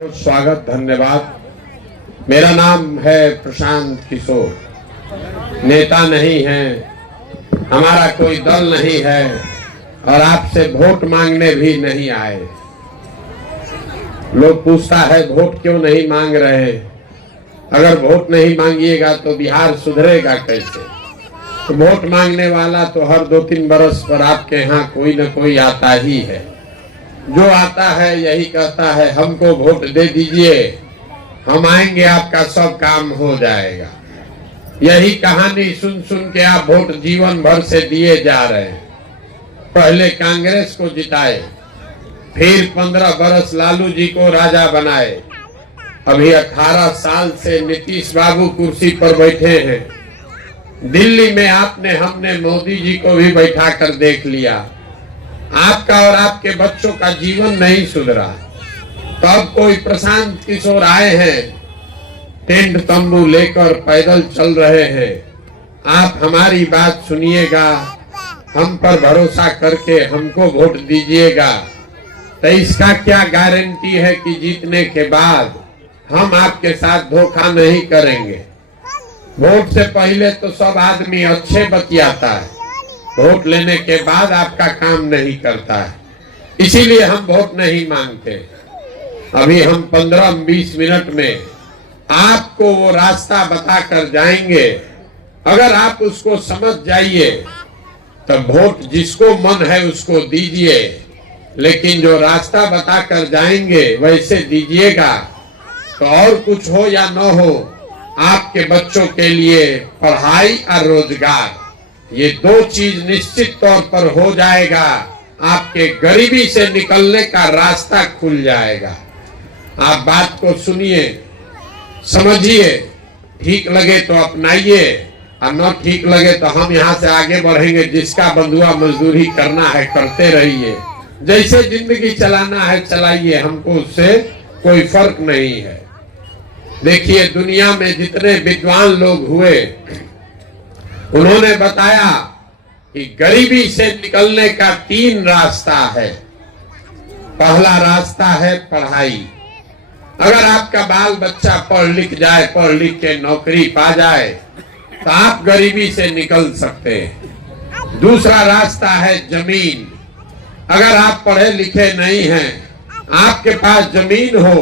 स्वागत, धन्यवाद। मेरा नाम है प्रशांत किशोर। नेता नहीं है, हमारा कोई दल नहीं है और आपसे वोट मांगने भी नहीं आए। लोग पूछता है वोट क्यों नहीं मांग रहे। अगर वोट नहीं मांगिएगा तो बिहार सुधरेगा कैसे। तो वोट मांगने वाला तो हर 2-3 बरस पर आपके यहाँ कोई न कोई आता ही है। जो आता है यही कहता है हमको वोट दे दीजिए, हम आएंगे, आपका सब काम हो जाएगा। यही कहानी सुन सुन के आप वोट जीवन भर से दिए जा रहे हैं। पहले कांग्रेस को जिताए, फिर 15 बरस लालू जी को राजा बनाए। अभी 18 साल से नीतीश बाबू कुर्सी पर बैठे हैं। दिल्ली में आपने हमने मोदी जी को भी बैठा कर देख लिया। आपका और आपके बच्चों का जीवन नहीं सुधरा। तब कोई प्रशांत किशोर आए हैं, टेंट तंबू लेकर पैदल चल रहे हैं। आप हमारी बात सुनिएगा, हम पर भरोसा करके हमको वोट दीजिएगा। तो इसका क्या गारंटी है कि जीतने के बाद हम आपके साथ धोखा नहीं करेंगे। वोट से पहले तो सब आदमी अच्छे बतियाता है, वोट लेने के बाद आपका काम नहीं करता है। इसीलिए हम वोट नहीं मांगते। अभी हम 15-20 मिनट में आपको वो रास्ता बता कर जाएंगे। अगर आप उसको समझ जाइए तो वोट जिसको मन है उसको दीजिए, लेकिन जो रास्ता बता कर जाएंगे वैसे दीजिएगा। तो और कुछ हो या न हो, आपके बच्चों के लिए पढ़ाई और रोजगार, ये 2 चीज निश्चित तौर पर हो जाएगा। आपके गरीबी से निकलने का रास्ता खुल जाएगा। आप बात को सुनिए, समझिए, ठीक लगे तो अपनाइए और न ठीक लगे तो हम यहाँ से आगे बढ़ेंगे। जिसका बंधुआ मजदूरी करना है करते रहिए, जैसे जिंदगी चलाना है चलाइए, हमको उससे कोई फर्क नहीं है। देखिए, दुनिया में जितने विद्वान लोग हुए उन्होंने बताया कि गरीबी से निकलने का 3 रास्ता है। पहला रास्ता है पढ़ाई। अगर आपका बाल बच्चा पढ़ लिख जाए, पढ़ लिख के नौकरी पा जाए तो आप गरीबी से निकल सकते हैं। दूसरा रास्ता है जमीन। अगर आप पढ़े लिखे नहीं हैं, आपके पास जमीन हो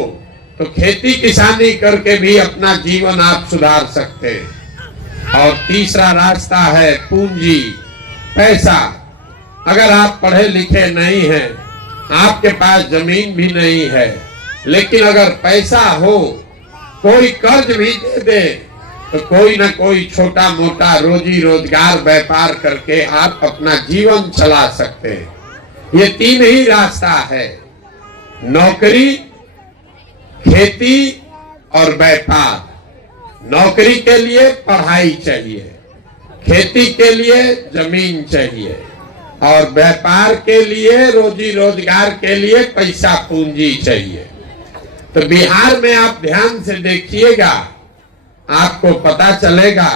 तो खेती किसानी करके भी अपना जीवन आप सुधार सकते हैं। और तीसरा रास्ता है पूंजी, पैसा। अगर आप पढ़े लिखे नहीं हैं, आपके पास जमीन भी नहीं है, लेकिन अगर पैसा हो, कोई कर्ज भी दे दे तो कोई ना कोई छोटा मोटा रोजी रोजगार व्यापार करके आप अपना जीवन चला सकते हैं। ये 3 ही रास्ता है, नौकरी, खेती और व्यापार। नौकरी के लिए पढ़ाई चाहिए, खेती के लिए जमीन चाहिए और व्यापार के लिए, रोजी रोजगार के लिए पैसा पूंजी चाहिए। तो बिहार में आप ध्यान से देखिएगा, आपको पता चलेगा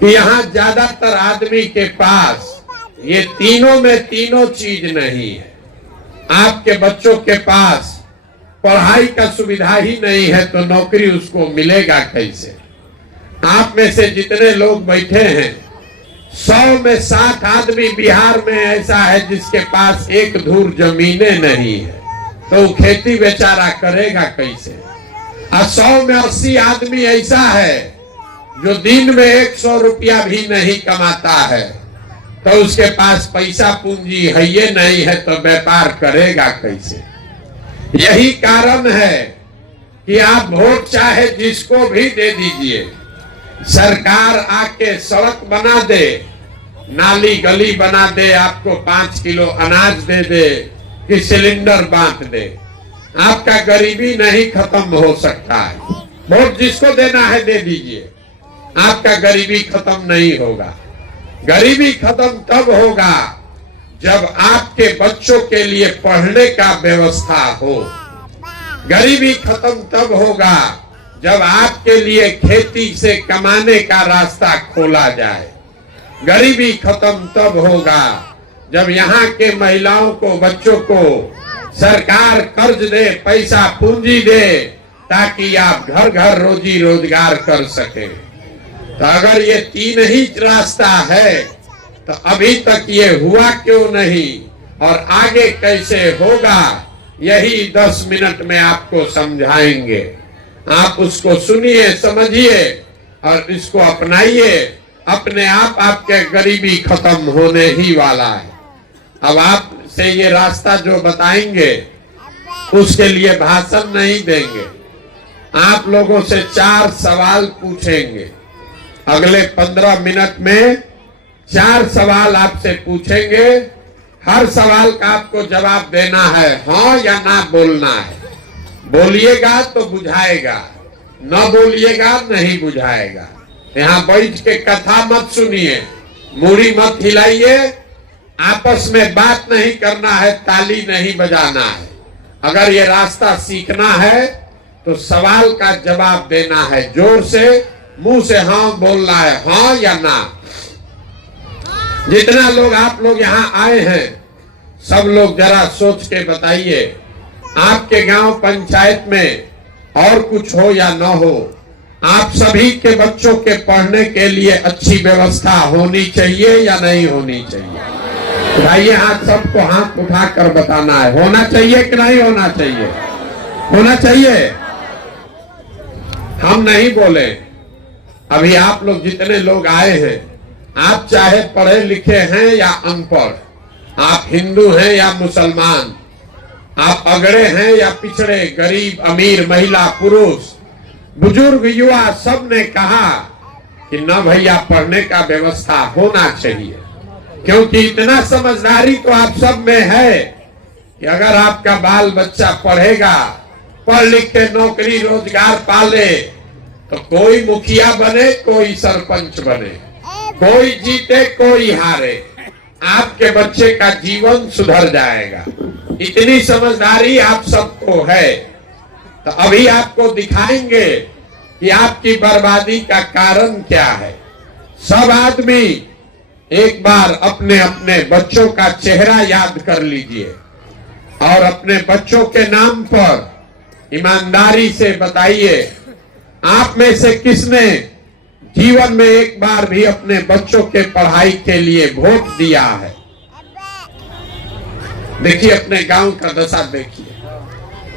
कि यहाँ ज्यादातर आदमी के पास ये तीनों में तीनों चीज नहीं है। आपके बच्चों के पास पढ़ाई का सुविधा ही नहीं है तो नौकरी उसको मिलेगा कैसे। आप में से जितने लोग बैठे हैं, 100 में 60 आदमी बिहार में ऐसा है जिसके पास 1 धूर जमीने नहीं है, तो वो खेती बेचारा करेगा कैसे। और 100 में 80 आदमी ऐसा है जो दिन में 100 रुपया भी नहीं कमाता है, तो उसके पास पैसा पूंजी है ये नहीं है, तो व्यापार करेगा कैसे। यही कारण है कि आप वोट चाहे जिसको भी दे दीजिए, सरकार आके सड़क बना दे, नाली गली बना दे, आपको 5 किलो अनाज दे दे कि सिलेंडर बांट दे, आपका गरीबी नहीं खत्म हो सकता है। वोट जिसको देना है दे दीजिए, आपका गरीबी खत्म नहीं होगा। गरीबी खत्म तब होगा जब आपके बच्चों के लिए पढ़ने का व्यवस्था हो। गरीबी खत्म तब होगा जब आपके लिए खेती से कमाने का रास्ता खोला जाए। गरीबी खत्म तब होगा जब यहाँ के महिलाओं को, बच्चों को सरकार कर्ज दे, पैसा पूंजी दे, ताकि आप घर घर रोजी रोजगार कर सके। तो अगर ये तीन ही रास्ता है तो अभी तक ये हुआ क्यों नहीं और आगे कैसे होगा, यही 10 मिनट में आपको समझाएंगे। आप उसको सुनिए, समझिए और इसको अपनाइए। अपने आप आपके गरीबी खत्म होने ही वाला है। अब आपसे ये रास्ता जो बताएंगे उसके लिए भाषण नहीं देंगे, आप लोगों से 4 सवाल पूछेंगे। अगले 15 मिनट में 4 सवाल आपसे पूछेंगे। हर सवाल का आपको जवाब देना है, हाँ या ना बोलना है। बोलिएगा तो बुझाएगा, न बोलिएगा नहीं बुझाएगा। यहाँ बैठ के कथा मत सुनिए, मूड़ी मत हिलाइए, आपस में बात नहीं करना है, ताली नहीं बजाना है। अगर ये रास्ता सीखना है तो सवाल का जवाब देना है, जोर से मुंह से हाँ बोलना है, हाँ या ना। जितना लोग आप लोग यहाँ आए हैं सब लोग जरा सोच के बताइए, आपके गांव पंचायत में और कुछ हो या न हो, आप सभी के बच्चों के पढ़ने के लिए अच्छी व्यवस्था होनी चाहिए या नहीं होनी चाहिए? भाई हाथ, सबको हाथ उठाकर बताना है, होना चाहिए कि नहीं होना चाहिए? होना चाहिए। हम नहीं बोले। अभी आप लोग जितने लोग आए हैं, आप चाहे पढ़े लिखे हैं या अनपढ़, आप हिंदू हैं या मुसलमान, आप अगड़े हैं या पिछड़े, गरीब अमीर, महिला पुरुष, बुजुर्ग युवा, सब ने कहा कि न भैया पढ़ने का व्यवस्था होना चाहिए। क्योंकि इतना समझदारी तो आप सब में है कि अगर आपका बाल बच्चा पढ़ेगा, पढ़ लिख के नौकरी रोजगार पाले, तो कोई मुखिया बने, कोई सरपंच बने, कोई जीते कोई हारे, आपके बच्चे का जीवन सुधर जाएगा। इतनी समझदारी आप सबको है। तो अभी आपको दिखाएंगे कि आपकी बर्बादी का कारण क्या है। सब आदमी एक बार अपने अपने बच्चों का चेहरा याद कर लीजिए और अपने बच्चों के नाम पर ईमानदारी से बताइए, आप में से किसने जीवन में एक बार भी अपने बच्चों के पढ़ाई के लिए वोट दिया है? देखिए अपने गांव का दशा देखिए,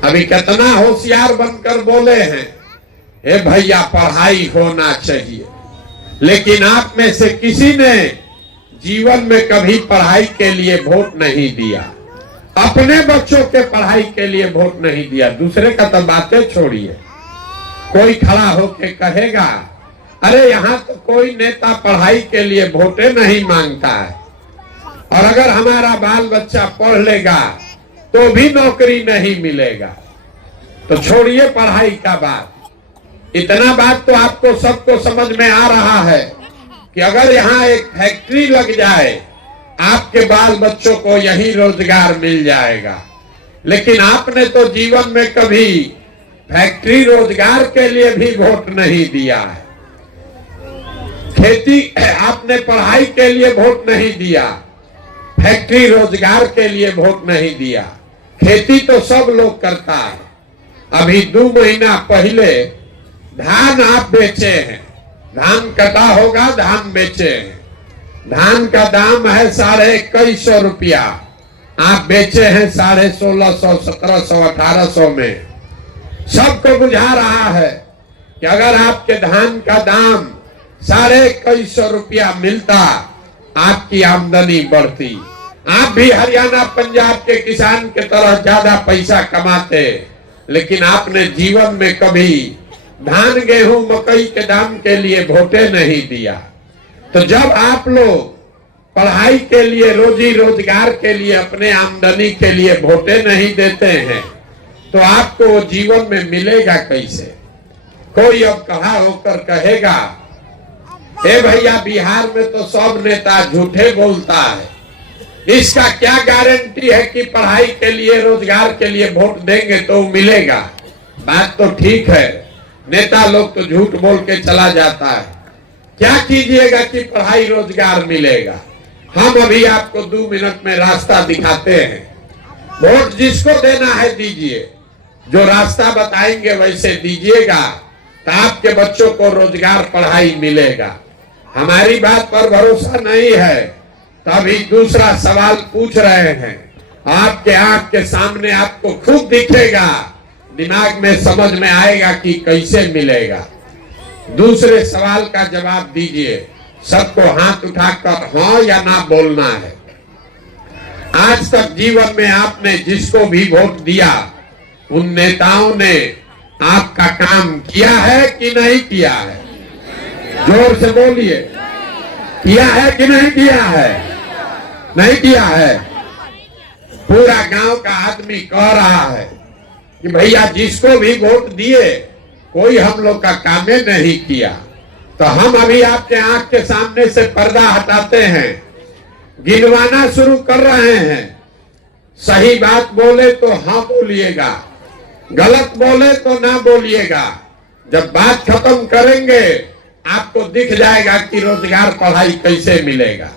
अभी कितना होशियार बनकर बोले हैं, ए भैया पढ़ाई होना चाहिए, लेकिन आप में से किसी ने जीवन में कभी पढ़ाई के लिए वोट नहीं दिया, अपने बच्चों के पढ़ाई के लिए वोट नहीं दिया। दूसरे का तो बातें छोड़िए, कोई खड़ा होके कहेगा अरे यहाँ तो कोई नेता पढ़ाई के लिए वोटे नहीं मांगता है, और अगर हमारा बाल बच्चा पढ़ लेगा तो भी नौकरी नहीं मिलेगा। तो छोड़िए पढ़ाई का बात, इतना बात तो आपको सबको समझ में आ रहा है कि अगर यहाँ एक फैक्ट्री लग जाए, आपके बाल बच्चों को यही रोजगार मिल जाएगा। लेकिन आपने तो जीवन में कभी फैक्ट्री रोजगार के लिए भी वोट नहीं दिया है। खेती आपने पढ़ाई के लिए वोट नहीं दिया, फैक्ट्री रोजगार के लिए वोट नहीं दिया। खेती तो सब लोग करता है। अभी 2 महीना पहले धान आप बेचे हैं, धान कटा होगा, धान बेचे हैं, धान का दाम है 2150 रुपया, आप बेचे हैं 1650, 1700, 1800 में। सबको बुझा रहा है कि अगर आपके धान का दाम 2150 रुपया मिलता, आपकी आमदनी बढ़ती, आप भी हरियाणा पंजाब के किसान के तरह ज्यादा पैसा कमाते। लेकिन आपने जीवन में कभी धान गेहूं मकई के दाम के लिए वोटे नहीं दिया। तो जब आप लोग पढ़ाई के लिए, रोजी रोजगार के लिए, अपने आमदनी के लिए वोटे नहीं देते हैं, तो आपको जीवन में मिलेगा कैसे? कोई अब खड़ा होकर कहेगा ए भैया बिहार में तो सब नेता झूठे बोलता है, इसका क्या गारंटी है कि पढ़ाई के लिए, रोजगार के लिए वोट देंगे तो मिलेगा? बात तो ठीक है, नेता लोग तो झूठ बोल के चला जाता है। क्या कीजिएगा कि पढ़ाई रोजगार मिलेगा? हम अभी आपको 2 मिनट में रास्ता दिखाते हैं। वोट जिसको देना है दीजिए, जो रास्ता बताएंगे वैसे दीजिएगा, तो आपके बच्चों को रोजगार पढ़ाई मिलेगा। हमारी बात पर भरोसा नहीं है तो अभी दूसरा सवाल पूछ रहे हैं, आपके आंख के सामने आपको खुद दिखेगा, दिमाग में समझ में आएगा कि कैसे मिलेगा। दूसरे सवाल का जवाब दीजिए, सबको हाथ उठाकर हाँ या ना बोलना है। आज तक जीवन में आपने जिसको भी वोट दिया, उन नेताओं ने आपका काम किया है कि नहीं किया है? जोर से बोलिए, किया है कि नहीं किया है? नहीं किया है। पूरा गांव का आदमी कह रहा है कि भैया जिसको भी वोट दिए कोई हम लोग का काम नहीं किया। तो हम अभी आपके आंख के सामने से पर्दा हटाते हैं, गिनवाना शुरू कर रहे हैं। सही बात बोले तो हाँ बोलिएगा, गलत बोले तो ना बोलिएगा। जब बात खत्म करेंगे आपको दिख जाएगा कि रोजगार पढ़ाई कैसे मिलेगा।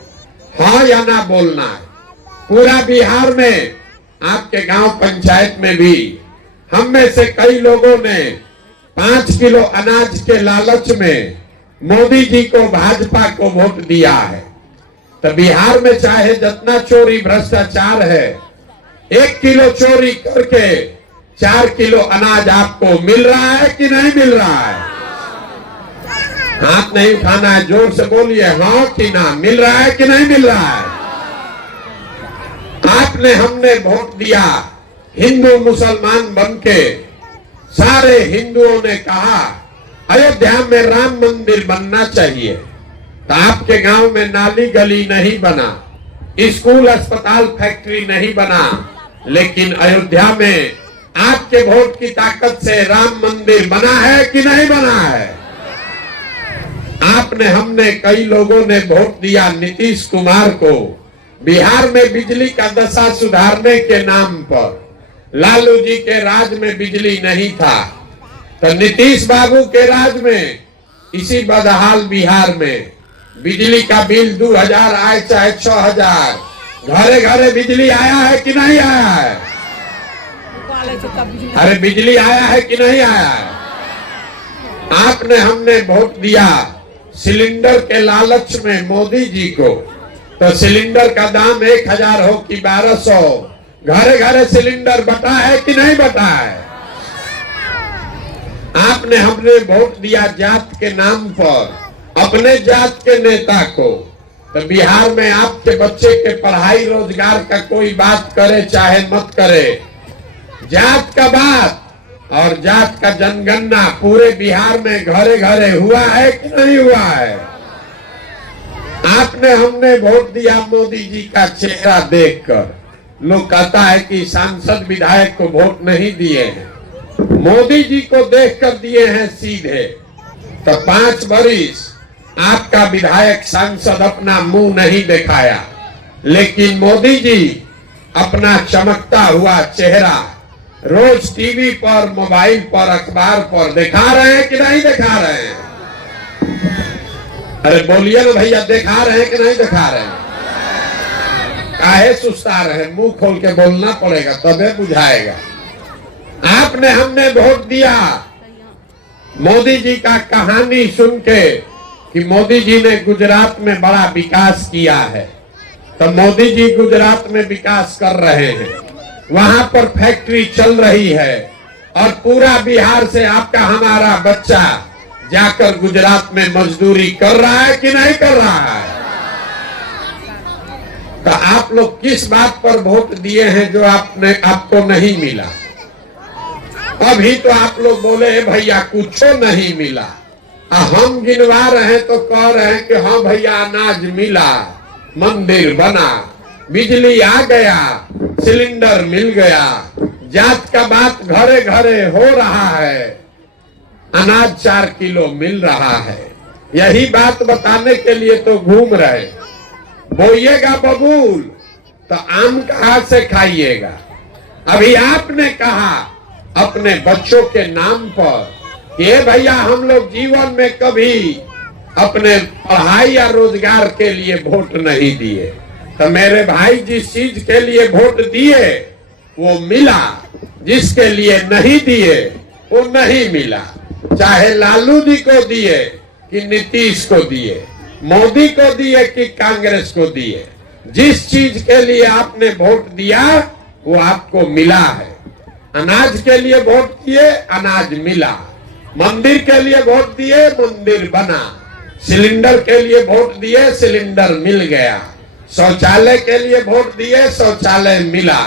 हाँ या ना बोलना है। पूरा बिहार में आपके गांव पंचायत में भी हम में से कई लोगों ने 5 किलो अनाज के लालच में मोदी जी को, भाजपा को वोट दिया है। तो बिहार में चाहे जितना चोरी भ्रष्टाचार है, 1 किलो चोरी करके 4 किलो अनाज आपको मिल रहा है कि नहीं मिल रहा है? हाथ नहीं उठाना है, जोर से बोलिए हाँ कि ना। मिल रहा है कि नहीं मिल रहा है? आपने हमने वोट दिया, हिंदू मुसलमान बनके सारे हिंदुओं ने कहा अयोध्या में राम मंदिर बनना चाहिए। तो आपके गांव में नाली गली नहीं बना, स्कूल अस्पताल फैक्ट्री नहीं बना, लेकिन अयोध्या में आपके वोट की ताकत से राम मंदिर बना है कि नहीं बना है? आपने हमने कई लोगों ने वोट दिया नीतीश कुमार को, बिहार में बिजली का दशा सुधारने के नाम पर। लालू जी के राज में बिजली नहीं था, तो नीतीश बाबू के राज में इसी बदहाल बिहार में बिजली का बिल 2000 आए चाहे 6000, घरे घरे बिजली आया है कि नहीं आया है? अरे बिजली आया है कि नहीं आया है? आपने हमने वोट दिया सिलेंडर के लालच में मोदी जी को, तो सिलेंडर का दाम 1000 हो कि 1200, घरे घरे सिलेंडर बटा है कि नहीं बटा है? आपने हमने वोट दिया जात के नाम पर अपने जात के नेता को, तो बिहार में आपके बच्चे के पढ़ाई रोजगार का कोई बात करे चाहे मत करे, जात का बात और जात का जनगणना पूरे बिहार में घरे घरे हुआ है कि नहीं हुआ है? आपने हमने वोट दिया मोदी जी का चेहरा देखकर। लोग कहता है कि सांसद विधायक को वोट नहीं दिए हैं, मोदी जी को देखकर दिए हैं सीधे। तो 5 वर्ष आपका विधायक सांसद अपना मुंह नहीं दिखाया, लेकिन मोदी जी अपना चमकता हुआ चेहरा रोज टीवी पर, मोबाइल पर, अखबार पर दिखा रहे हैं कि नहीं दिखा रहे हैं? अरे बोलिए ना भैया, दिखा रहे हैं कि नहीं दिखा रहे हैं? काहे सुस्ता रहे, मुंह खोल के बोलना पड़ेगा तबे बुझाएगा। आपने हमने वोट दिया मोदी जी का कहानी सुन के कि मोदी जी ने गुजरात में बड़ा विकास किया है। तो मोदी जी गुजरात में विकास कर रहे हैं, वहां पर फैक्ट्री चल रही है, और पूरा बिहार से आपका हमारा बच्चा जाकर गुजरात में मजदूरी कर रहा है कि नहीं कर रहा है? तो आप लोग किस बात पर वोट दिए हैं जो आपको नहीं मिला? अभी तो आप लोग बोले भैया कुछ नहीं मिला, हम गिनवा रहे तो कह रहे हैं कि हाँ भैया अनाज मिला, मंदिर बना, बिजली आ गया, सिलेंडर मिल गया, जात का बात घरे घरे हो रहा है, अनाज 4 किलो मिल रहा है। यही बात बताने के लिए तो घूम रहे। बोइएगा बबूल तो आम कहाँ से खाइएगा? अभी आपने कहा अपने बच्चों के नाम पर कि भैया हम लोग जीवन में कभी अपने पढ़ाई या रोजगार के लिए वोट नहीं दिए। तो मेरे भाई जिस चीज के लिए वोट दिए वो मिला, जिसके लिए नहीं दिए वो नहीं मिला। चाहे लालू जी को दिए कि नीतीश को दिए, मोदी को दिए कि कांग्रेस को दिए, जिस चीज के लिए आपने वोट दिया वो आपको मिला है। अनाज के लिए वोट दिए, अनाज मिला। मंदिर के लिए वोट दिए, मंदिर बना। सिलेंडर के लिए वोट दिए, सिलेंडर मिल गया। शौचालय के लिए वोट दिए, शौचालय मिला।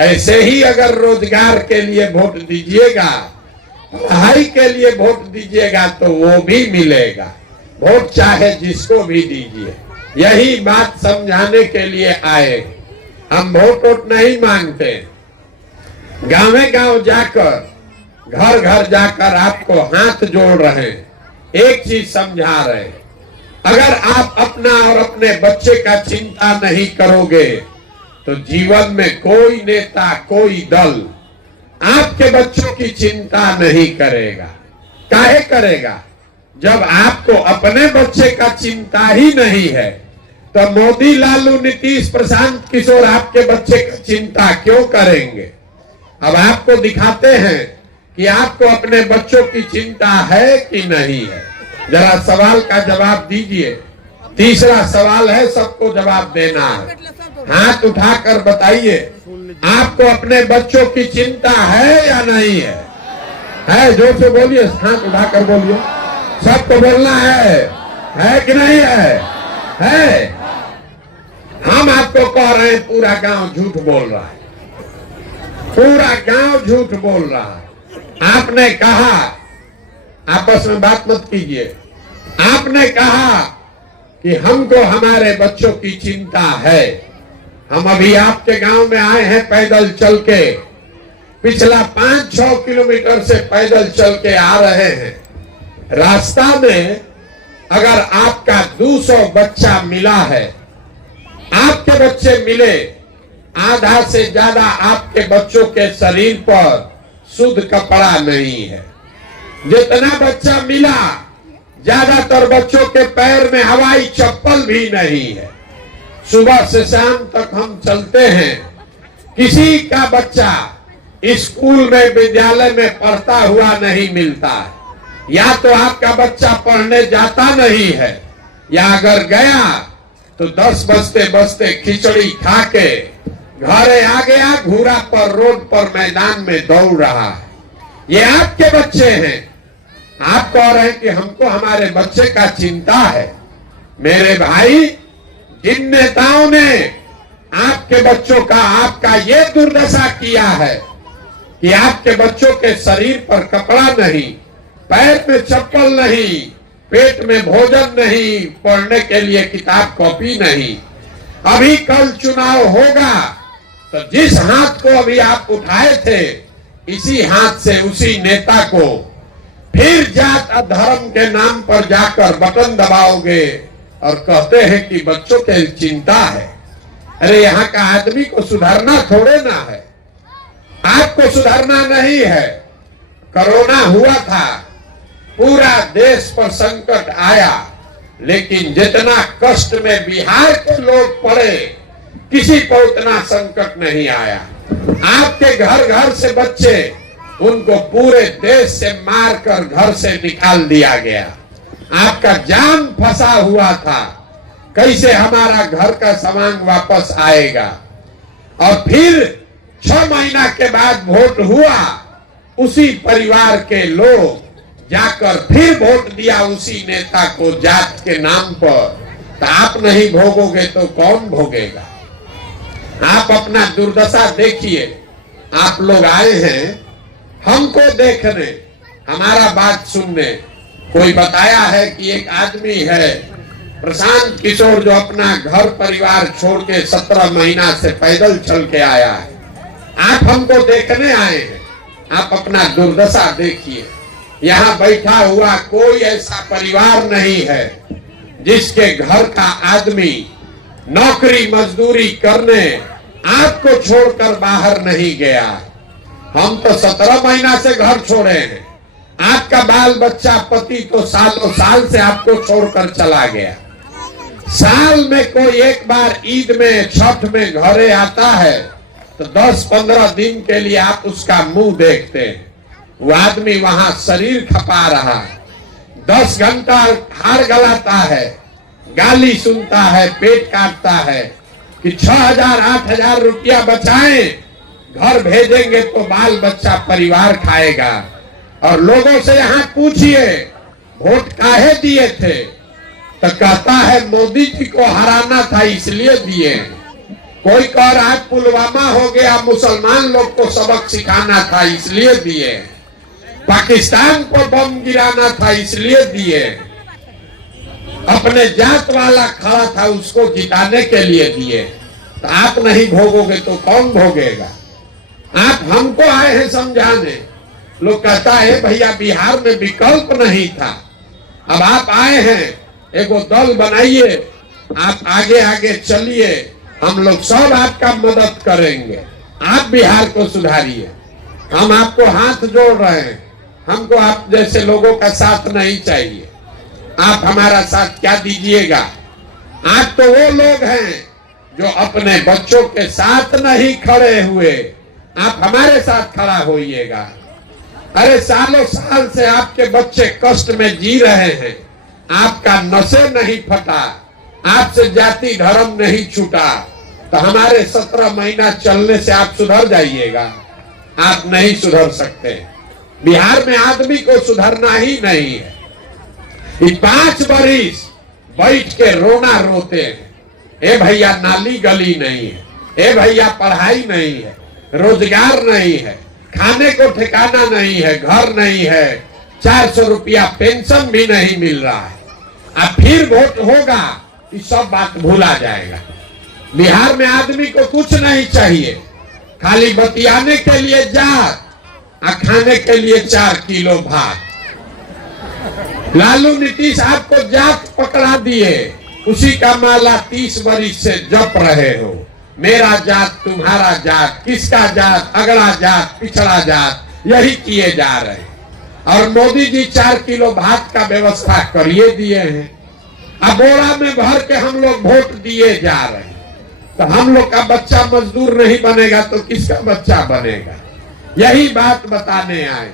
ऐसे ही अगर रोजगार के लिए वोट दीजिएगा, पढ़ाई के लिए वोट दीजिएगा तो वो भी मिलेगा। वोट चाहे जिसको भी दीजिए, यही बात समझाने के लिए आए। हम वोट नहीं मांगते, गांवे गांव जाकर, घर घर जाकर आपको हाथ जोड़ रहे हैं, एक चीज समझा रहे हैं। अगर आप अपना और अपने बच्चे का चिंता नहीं करोगे तो जीवन में कोई नेता, कोई दल आपके बच्चों की चिंता नहीं करेगा। काहे करेगा? जब आपको अपने बच्चे का चिंता ही नहीं है तो मोदी, लालू, नीतीश, प्रशांत किशोर आपके बच्चे का चिंता क्यों करेंगे? अब आपको दिखाते हैं कि आपको अपने बच्चों की चिंता है कि नहीं है। जरा सवाल का जवाब दीजिए। तीसरा सवाल है, सबको जवाब देना है। हाथ उठाकर बताइए, आपको अपने बच्चों की चिंता है या नहीं है? है? जोर से बोलिए, हाथ उठाकर बोलिए। सबको बोलना है कि नहीं है? है? हम आपको कह रहे हैं पूरा गांव झूठ बोल रहा है, पूरा गांव झूठ बोल रहा है। आपने कहा, आपस में बात मत कीजिए, आपने कहा कि हमको हमारे बच्चों की चिंता है। हम अभी आपके गांव में आए हैं पैदल चल के, पिछला 5-6 किलोमीटर से पैदल चल के आ रहे हैं। रास्ता में अगर आपका 200 बच्चा मिला है, आपके बच्चे मिले, आधा से ज्यादा आपके बच्चों के शरीर पर शुद्ध कपड़ा नहीं है। जितना बच्चा मिला, ज्यादातर बच्चों के पैर में हवाई चप्पल भी नहीं है। सुबह से शाम तक हम चलते हैं, किसी का बच्चा स्कूल में, विद्यालय में पढ़ता हुआ नहीं मिलता है। या तो आपका बच्चा पढ़ने जाता नहीं है, या अगर गया तो 10 बजते बजते खिचड़ी खा के घरे आ गया, घूरा पर, रोड पर, मैदान में दौड़ रहा है। ये आपके बच्चे हैं। आप कह रहे हैं कि हमको हमारे बच्चे का चिंता है। मेरे भाई, जिन नेताओं ने आपके बच्चों का, आपका ये दुर्दशा किया है कि आपके बच्चों के शरीर पर कपड़ा नहीं, पैर में चप्पल नहीं, पेट में भोजन नहीं, पढ़ने के लिए किताब कॉपी नहीं। अभी कल चुनाव होगा तो जिस हाथ को अभी आप उठाए थे, इसी हाथ से उसी नेता को फिर जात और धर्म के नाम पर जाकर बटन दबाओगे और कहते हैं कि बच्चों की चिंता है। अरे यहाँ का आदमी को सुधारना थोड़े ना है, आपको सुधारना नहीं है। कोरोना हुआ था, पूरा देश पर संकट आया, लेकिन जितना कष्ट में बिहार के लोग पड़े, किसी को उतना संकट नहीं आया। आपके घर घर से बच्चे, उनको पूरे देश से मारकर घर से निकाल दिया गया। आपका जान फंसा हुआ था, कैसे हमारा घर का सामान वापस आएगा। और फिर 6 महीना के बाद वोट हुआ, उसी परिवार के लोग जाकर फिर वोट दिया उसी नेता को जात के नाम पर। तो आप नहीं भोगोगे तो कौन भोगेगा? आप अपना दुर्दशा देखिए। आप लोग आए हैं हमको देखने, हमारा बात सुनने। कोई बताया है कि एक आदमी है प्रशांत किशोर, जो अपना घर परिवार छोड़ के 17 महीना से पैदल चल के आया है। आप हमको देखने आए हैं, आप अपना दुर्दशा देखिए। यहाँ बैठा हुआ कोई ऐसा परिवार नहीं है जिसके घर का आदमी नौकरी मजदूरी करने आपको छोड़कर बाहर नहीं गया। हम तो 17 महीना से घर छोड़े हैं। आपका बाल बच्चा, पति तो सालों साल से आपको छोड़कर चला गया। साल में कोई एक बार ईद में, छठ में घरे आता है तो 10-15 दिन के लिए आप उसका मुंह देखते हैं, वो आदमी वहां शरीर खपा रहा है, 10 घंटा हार गलाता है, गाली सुनता है, पेट काटता है कि 6,000-8,000 रुपया बचाएं, घर भेजेंगे तो बाल बच्चा परिवार खाएगा। और लोगों से यहाँ पूछिए वोट काहे दिए थे, तो कहता है मोदी जी को हराना था इसलिए दिए। कोई कह रहा है पुलवामा हो गया, मुसलमान लोग को सबक सिखाना था इसलिए दिए, पाकिस्तान को बम गिराना था इसलिए दिए, अपने जात वाला खड़ा था उसको जिताने के लिए दिए। तो आप नहीं भोगोगे तो कौन भोगेगा? आप हमको आए हैं समझाने। लोग कहता है भैया बिहार में विकल्प नहीं था, अब आप आए हैं, एगो दल बनाइए, आप आगे आगे चलिए, हम लोग सब आपका मदद करेंगे, आप बिहार को सुधारिए। हम आपको हाथ जोड़ रहे हैं, हमको आप जैसे लोगों का साथ नहीं चाहिए। आप हमारा साथ क्या दीजिएगा? आप तो वो लोग हैं जो अपने बच्चों के साथ नहीं खड़े हुए, आप हमारे साथ खड़ा होइएगा। अरे सालों साल से आपके बच्चे कष्ट में जी रहे हैं, आपका नशे नहीं फटा, आपसे जाति धर्म नहीं छूटा, तो हमारे 17 महीना चलने से आप सुधर जाइएगा? आप नहीं सुधर सकते। बिहार में आदमी को सुधरना ही नहीं है। 5 बरिस बैठ के रोना रोते हैं, ए भैया नाली गली नहीं है, ए भैया पढ़ाई नहीं है, रोजगार नहीं है, खाने को ठिकाना नहीं है, घर नहीं है, 400 रुपया पेंशन भी नहीं मिल रहा है। अब फिर वोट होगा, ये सब बात भूला जाएगा। बिहार में आदमी को कुछ नहीं चाहिए, खाली बतियाने के लिए जात और खाने के लिए 4 किलो भात। लालू नीतीश आपको जात पकड़ा दिए, उसी का माला 30 बरिस से जप रहे हो। मेरा जात, तुम्हारा जात, किसका जात, अगड़ा जात, पिछड़ा जात, यही किए जा रहे। और मोदी जी 4 किलो भात का व्यवस्था करिए दिए हैं। अब बोरा में भर के हम लोग वोट दिए जा रहे हैं, तो हम लोग का बच्चा मजदूर नहीं बनेगा तो किसका बच्चा बनेगा? यही बात बताने आए।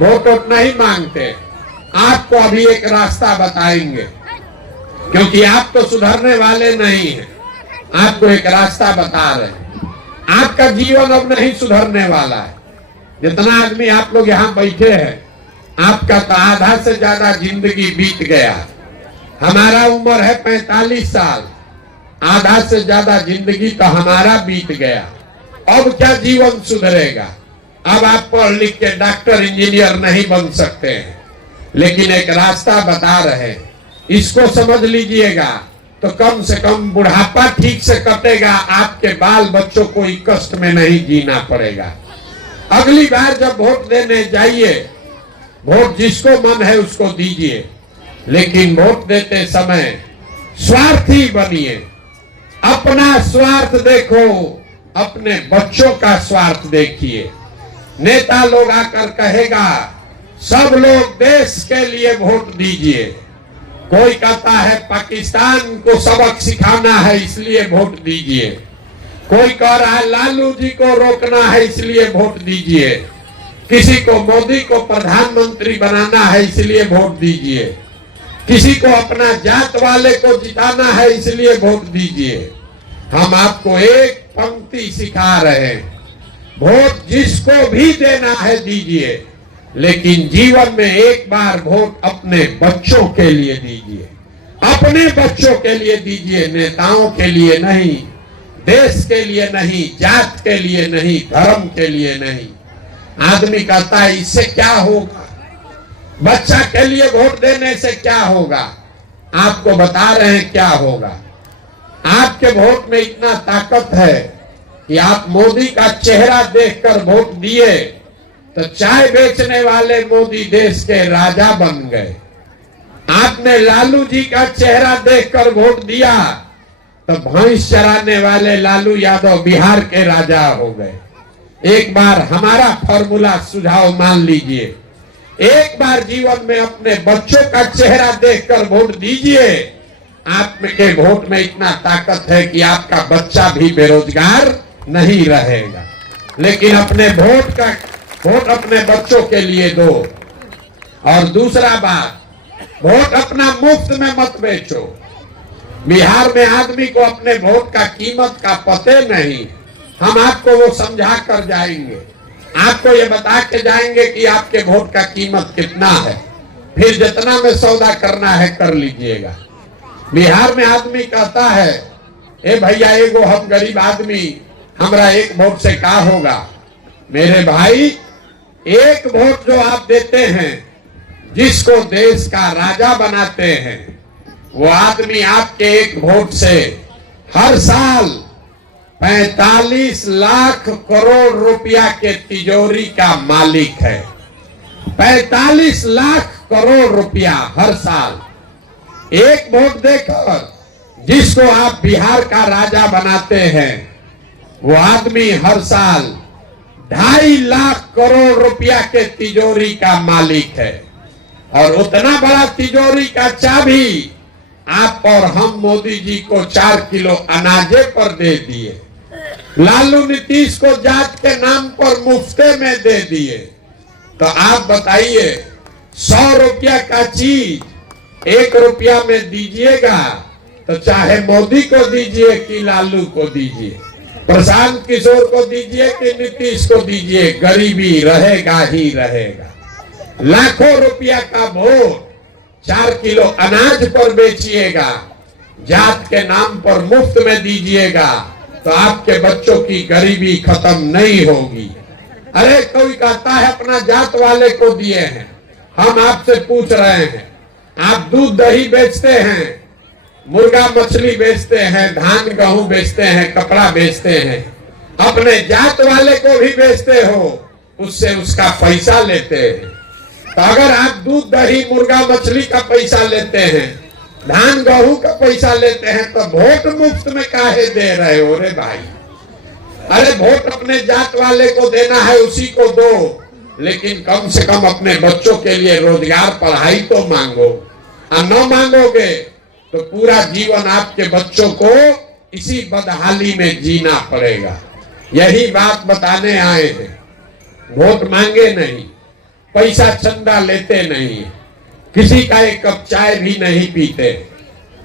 वोट नहीं मांगते, आपको अभी एक रास्ता बताएंगे, क्योंकि आप तो सुधरने वाले नहीं हैं। आपको एक रास्ता बता रहे हैं, आपका जीवन अब नहीं सुधरने वाला है। जितना आदमी आप लोग यहाँ बैठे हैं, आपका तो आधा से ज्यादा जिंदगी बीत गया। हमारा उम्र है 45 साल, आधा से ज्यादा जिंदगी तो हमारा बीत गया। अब क्या जीवन सुधरेगा? अब आप पढ़ लिख के डॉक्टर इंजीनियर नहीं बन सकते हैं, लेकिन एक रास्ता बता रहे, इसको समझ लीजिएगा तो कम से कम बुढ़ापा ठीक से कटेगा, आपके बाल बच्चों को कष्ट में नहीं जीना पड़ेगा। अगली बार जब वोट देने जाइए, वोट जिसको मन है उसको दीजिए, लेकिन वोट देते समय स्वार्थी बनिए। अपना स्वार्थ देखो, अपने बच्चों का स्वार्थ देखिए। नेता लोग आकर कहेगा सब लोग देश के लिए वोट दीजिए, कोई कहता है पाकिस्तान को सबक सिखाना है इसलिए वोट दीजिए, कोई कह रहा है लालू जी को रोकना है इसलिए वोट दीजिए, किसी को मोदी को प्रधानमंत्री बनाना है इसलिए वोट दीजिए, किसी को अपना जात वाले को जिताना है इसलिए वोट दीजिए। हम आपको एक पंक्ति सिखा रहे हैं, वोट जिसको भी देना है दीजिए, लेकिन जीवन में एक बार वोट अपने बच्चों के लिए दीजिए। अपने बच्चों के लिए दीजिए, नेताओं के लिए नहीं, देश के लिए नहीं, जात के लिए नहीं, धर्म के लिए नहीं। आदमी कहता है इससे क्या होगा, बच्चा के लिए वोट देने से क्या होगा? आपको बता रहे हैं क्या होगा। आपके वोट में इतना ताकत है कि आप मोदी का चेहरा देखकर वोट दिए तो चाय बेचने वाले मोदी देश के राजा बन गए। आपने लालू जी का चेहरा देखकर वोट दिया तो भैंस चराने वाले लालू यादव बिहार के राजा हो गए। एक बार हमारा फॉर्मूला सुझाव मान लीजिए, एक बार जीवन में अपने बच्चों का चेहरा देखकर वोट दीजिए। आपके वोट में इतना ताकत है कि आपका बच्चा भी बेरोजगार नहीं रहेगा। लेकिन अपने वोट अपने बच्चों के लिए दो। और दूसरा बात, वोट अपना मुफ्त में मत बेचो। बिहार में आदमी को अपने वोट का कीमत का पते नहीं। हम आपको वो समझा कर जाएंगे, आपको ये बता के जाएंगे कि आपके वोट का कीमत कितना है, फिर जितना में सौदा करना है कर लीजिएगा। बिहार में आदमी कहता है, ए भैया एगो हम गरीब आदमी, हमरा एक वोट से क्या होगा। मेरे भाई, एक वोट जो आप देते हैं, जिसको देश का राजा बनाते हैं, वो आदमी आपके एक वोट से हर साल 45 लाख करोड़ रुपया के तिजोरी का मालिक है। 45 लाख करोड़ रुपया हर साल। एक वोट देकर जिसको आप बिहार का राजा बनाते हैं, वो आदमी हर साल 2.5 लाख करोड़ रुपया के तिजोरी का मालिक है। और उतना बड़ा तिजोरी का चाबी आप और हम मोदी जी को 4 किलो अनाजे पर दे दिए, लालू नीतीश को जात के नाम पर मुफ्ते में दे दिए। तो आप बताइए, 100 रुपया का चीज 1 रुपया में दीजिएगा तो चाहे मोदी को दीजिए कि लालू को दीजिए, प्रशांत किशोर को दीजिए कि नीतीश को दीजिए, गरीबी रहेगा ही रहेगा। लाखों रुपया का वोट 4 किलो अनाज पर बेचिएगा, जात के नाम पर मुफ्त में दीजिएगा, तो आपके बच्चों की गरीबी खत्म नहीं होगी। अरे कोई कहता है अपना जात वाले को दिए हैं, हम आपसे पूछ रहे हैं, आप दूध दही बेचते हैं, मुर्गा मछली बेचते हैं, धान गेहूं बेचते हैं, कपड़ा बेचते हैं, अपने जात वाले को भी बेचते हो, उससे उसका पैसा लेते हैं। तो अगर आप दूध दही मुर्गा मछली का पैसा लेते हैं, धान गेहूं का पैसा लेते हैं, तो वोट मुफ्त में काहे दे रहे हो रे भाई। अरे वोट अपने जात वाले को देना है, उसी को दो, लेकिन कम से कम अपने बच्चों के लिए रोजगार पढ़ाई तो मांगो। और न मांगोगे तो पूरा जीवन आपके बच्चों को इसी बदहाली में जीना पड़ेगा। यही बात बताने आए हैं। वोट मांगे नहीं, पैसा चंदा लेते नहीं, किसी का एक कप चाय भी नहीं पीते,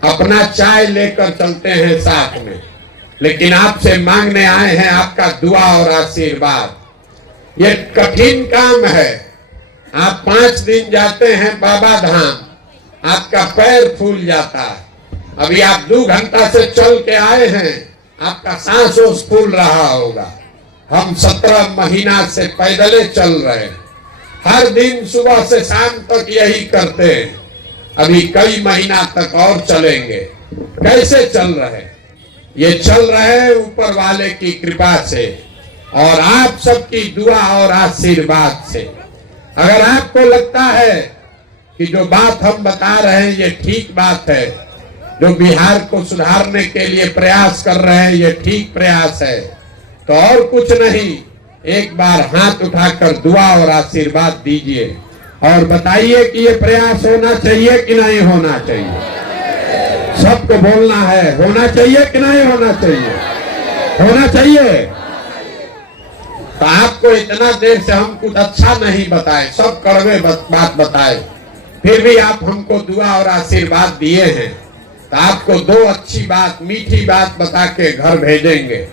अपना चाय लेकर चलते हैं साथ में। लेकिन आपसे मांगने आए हैं आपका दुआ और आशीर्वाद। ये कठिन काम है। आप 5 दिन जाते हैं बाबा धाम, आपका पैर फूल जाता है। अभी आप 2 घंटा से चल के आए हैं, आपका सांस ओस फूल रहा होगा। हम 17 महीना से पैदले चल रहे हैं, हर दिन सुबह से शाम तक यही करते हैं। अभी कई महीना तक और चलेंगे। कैसे चल रहे? ये चल रहे हैं ऊपर वाले की कृपा से और आप सबकी दुआ और आशीर्वाद से। अगर आपको लगता है कि जो बात हम बता रहे हैं ये ठीक बात है, जो बिहार को सुधारने के लिए प्रयास कर रहे हैं ये ठीक प्रयास है, तो और कुछ नहीं, एक बार हाथ उठाकर दुआ और आशीर्वाद दीजिए और बताइए कि ये प्रयास होना चाहिए कि नहीं होना चाहिए। सबको बोलना है, होना चाहिए कि नहीं होना चाहिए? होना चाहिए। तो आपको इतना देर से हम कुछ अच्छा नहीं बताए, सब कड़वे बात बताए, फिर भी आप हमको दुआ और आशीर्वाद दिए हैं, तो आपको 2 अच्छी बात, मीठी बात बता के घर भेजेंगे।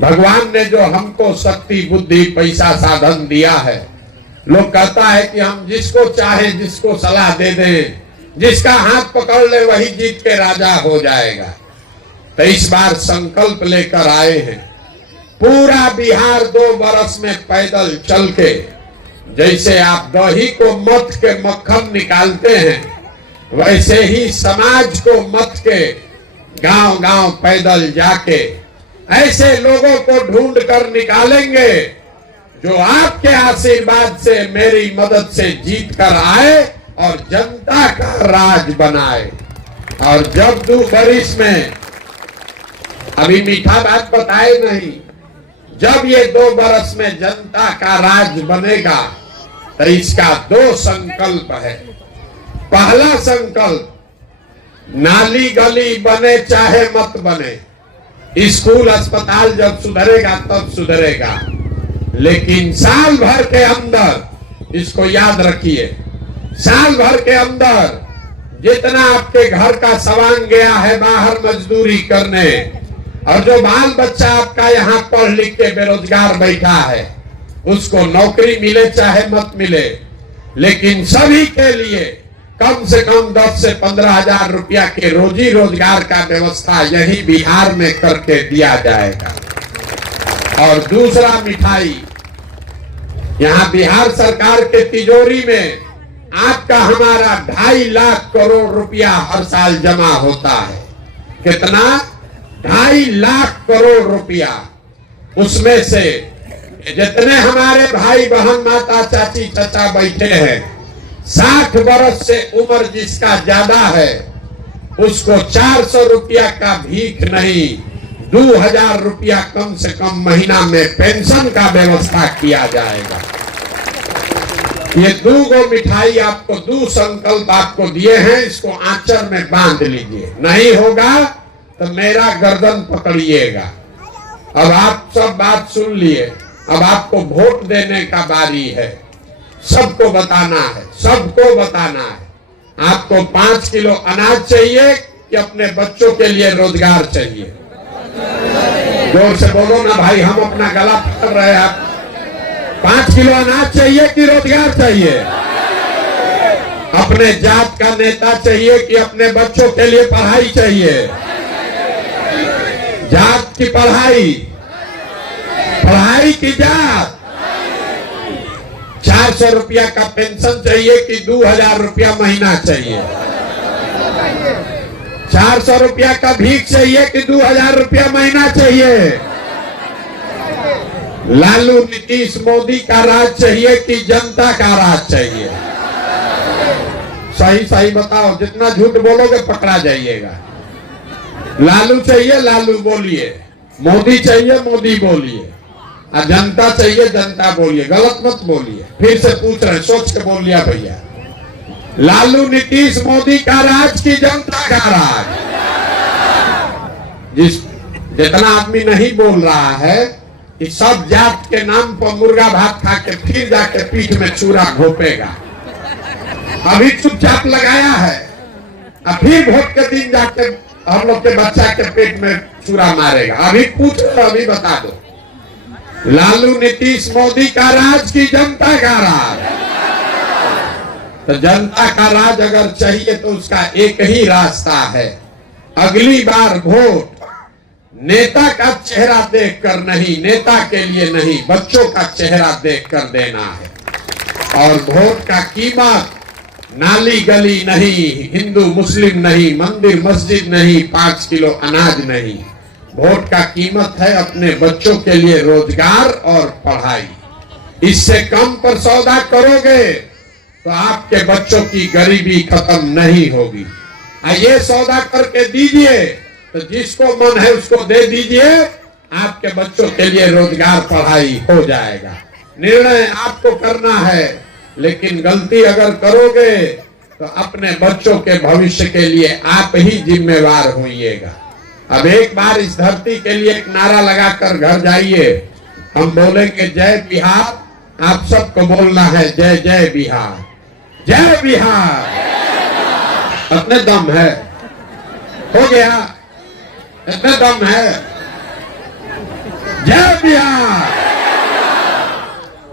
भगवान ने जो हमको शक्ति बुद्धि पैसा साधन दिया है, लोग कहता है कि हम जिसको चाहे जिसको सलाह दे दें, जिसका हाथ पकड़ ले वही जीत के राजा हो जाएगा। तो इस बार संकल्प लेकर आए हैं, पूरा बिहार 2 बरस में पैदल चल के, जैसे आप दही को मथ के मक्खन निकालते हैं, वैसे ही समाज को मथ के गांव गांव पैदल जाके ऐसे लोगों को ढूंढ कर निकालेंगे जो आपके आशीर्वाद से, मेरी मदद से जीत कर आए और जनता का राज बनाए। और जब 2 बरिस में, अभी मीठा बात बताए नहीं, जब ये 2 बरस में जनता का राज बनेगा तो इसका 2 संकल्प है। पहला संकल्प, नाली गली बने चाहे मत बने, स्कूल अस्पताल जब सुधरेगा तब सुधरेगा, लेकिन साल भर के अंदर इसको याद रखिए, साल भर के अंदर जितना आपके घर का सामान गया है बाहर मजदूरी करने, और जो बाल बच्चा आपका यहाँ पढ़ लिख के बेरोजगार बैठा है, उसको नौकरी मिले चाहे मत मिले, लेकिन सभी के लिए कम से कम 10 से 15,000 रुपया के रोजी रोजगार का व्यवस्था यही बिहार में करके दिया जाएगा। और दूसरा मिठाई, यहाँ बिहार सरकार के तिजोरी में आपका हमारा 2.5 लाख करोड़ रुपया हर साल जमा होता है। कितना? 2.5 लाख करोड़ रुपया। उसमें से जितने हमारे भाई बहन माता चाची चाचा बैठे हैं, 60 वर्ष से उम्र जिसका ज्यादा है, उसको 400 रुपया का भीख नहीं, 2,000 रुपया कम से कम महीना में पेंशन का व्यवस्था किया जाएगा। ये 2 गो मिठाई आपको, 2 संकल्प आपको दिए हैं, इसको आंचल में बांध लीजिए। नहीं होगा तो मेरा गर्दन पकड़िएगा। अब आप सब बात सुन लिए, अब आपको वोट देने का बारी है। सबको बताना है, सबको बताना है। आपको 5 किलो अनाज चाहिए कि अपने बच्चों के लिए रोजगार चाहिए? जोर से बोलो ना भाई, हम अपना गला पकड़ रहे हैं। 5 किलो अनाज चाहिए कि रोजगार चाहिए? अपने जात का नेता चाहिए कि अपने बच्चों के लिए पढ़ाई चाहिए? जात की पढ़ाई, पढ़ाई की जात। 400 रुपया का पेंशन चाहिए कि 2,000 रुपया महीना चाहिए? 400 रुपया का भीख चाहिए कि 2,000 रुपया महीना चाहिए? लालू नीतीश मोदी का राज चाहिए कि जनता का राज चाहिए? सही सही बताओ, जितना झूठ बोलोगे पकड़ा जाइएगा। लालू चाहिए लालू बोलिए, मोदी चाहिए मोदी बोलिए, और जनता चाहिए जनता बोलिए। गलत मत बोलिए, फिर से पूछ रहे, सोच के बोल लिया भैया। लालू नीतीश मोदी का राज की जनता का राज? जितना आदमी नहीं बोल रहा है कि सब जात के नाम पर मुर्गा भात खा के फिर जाके पीठ में चूरा घोपेगा। अभी चुपचाप लगाया है, अब फिर वोट के दिन जाके हम लोग के बच्चा के पेट में चूरा मारेगा। अभी पूछ लो, अभी बता दो। लालू नीतीश मोदी का राज की जनता का राज? तो जनता का राज अगर चाहिए तो उसका एक ही रास्ता है, अगली बार वोट नेता का चेहरा देखकर नहीं, नेता के लिए नहीं, बच्चों का चेहरा देखकर देना है। और वोट का कीमत नाली गली नहीं, हिंदू मुस्लिम नहीं, मंदिर मस्जिद नहीं, 5 किलो अनाज नहीं। वोट का कीमत है अपने बच्चों के लिए रोजगार और पढ़ाई। इससे कम पर सौदा करोगे तो आपके बच्चों की गरीबी खत्म नहीं होगी। ये सौदा करके दीजिए, तो जिसको मन है उसको दे दीजिए, आपके बच्चों के लिए रोजगार पढ़ाई हो जाएगा। निर्णय आपको करना है, लेकिन गलती अगर करोगे तो अपने बच्चों के भविष्य के लिए आप ही जिम्मेवार होइएगा। अब एक बार इस धरती के लिए एक नारा लगाकर घर जाइए। हम बोलेंगे जय बिहार, आप सबको बोलना है जय जय बिहार, जय बिहार। इतने दम है? हो गया? इतने दम है? जय बिहार।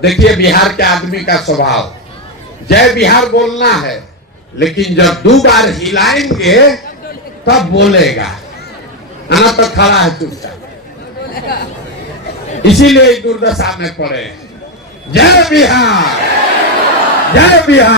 देखिए बिहार के आदमी का स्वभाव, जय बिहार बोलना है, लेकिन जब 2 बार हिलाएंगे तब बोलेगा, आना तो खड़ा है चुपचाप। इसीलिए दुर्दशा में पड़े। जय बिहार, जय बिहार।